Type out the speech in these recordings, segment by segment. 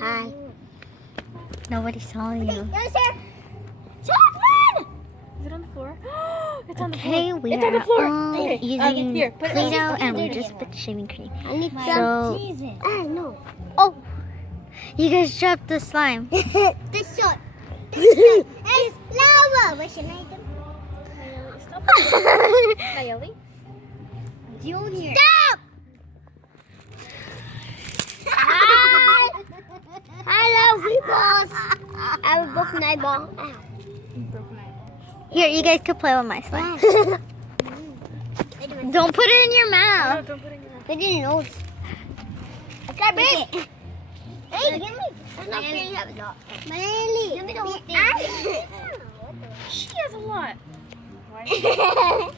Hi. Nobody's telling you. Yes, sir. Jasmine! Is it on the floor? It's on the floor. Okay, we It's on the are floor. all Okay, using here, put it- Play-Doh okay, and we okay. just put shaving cream. I need So, no. oh, you guys dropped the slime. This shot. It's lava. What should I do? Stop. Naomi? Junior. Stop! Hi! Hello, people. I will book night ball. Broken eyeball. Here, you guys can play with my slime. Don't put it in your mouth. Don't put it in your mouth. Put it in your nose. I got it. Hey, give me. I'm not sure you have a lot. Miley, give me the whole thing. She has a lot. Jasmine!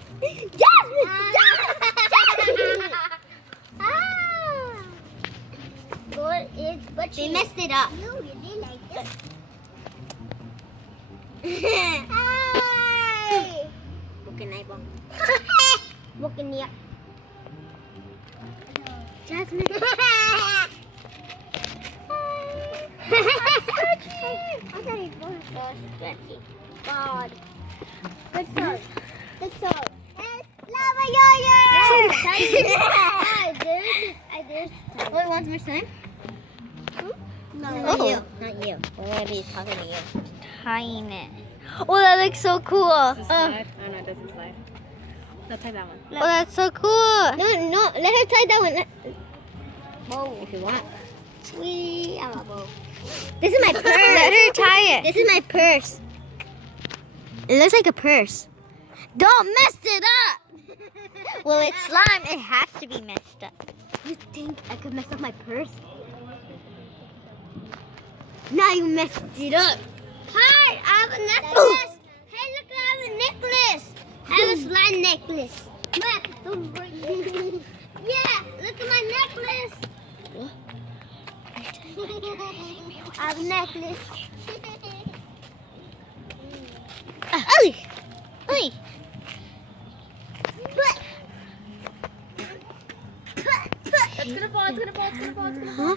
Jasmine! Ah. What is but they messed it up. You really like this? Hi! Bukan eyeball. Bukan niya. Jasmine. I thought it was stretchy. God. Good salt. Good salt. Lava yo-yo! I did. Wait, want more slime? No, Oh. not you. Not you. Already talking to you. Tying it. Oh, that looks so cool. Does it Oh, slide? Oh, no, it doesn't slide. No, tie that one. that's so cool. No, let her tie that one. Bow if you want. Sweet, I love bow. This is my purse. Let her tie it. This is my purse. It looks like a purse. Don't mess it up. Well, it's slime. It has to be messed up. You think I could mess up my purse? Now you messed it up. Hi, I have a necklace. Hey, look, I have a necklace. I have a slime necklace. Look, don't break it. Yeah, look at my necklace. I have a necklace. Oy! Oy! It's gonna fall, it's gonna fall, it's gonna fall, it's gonna fall.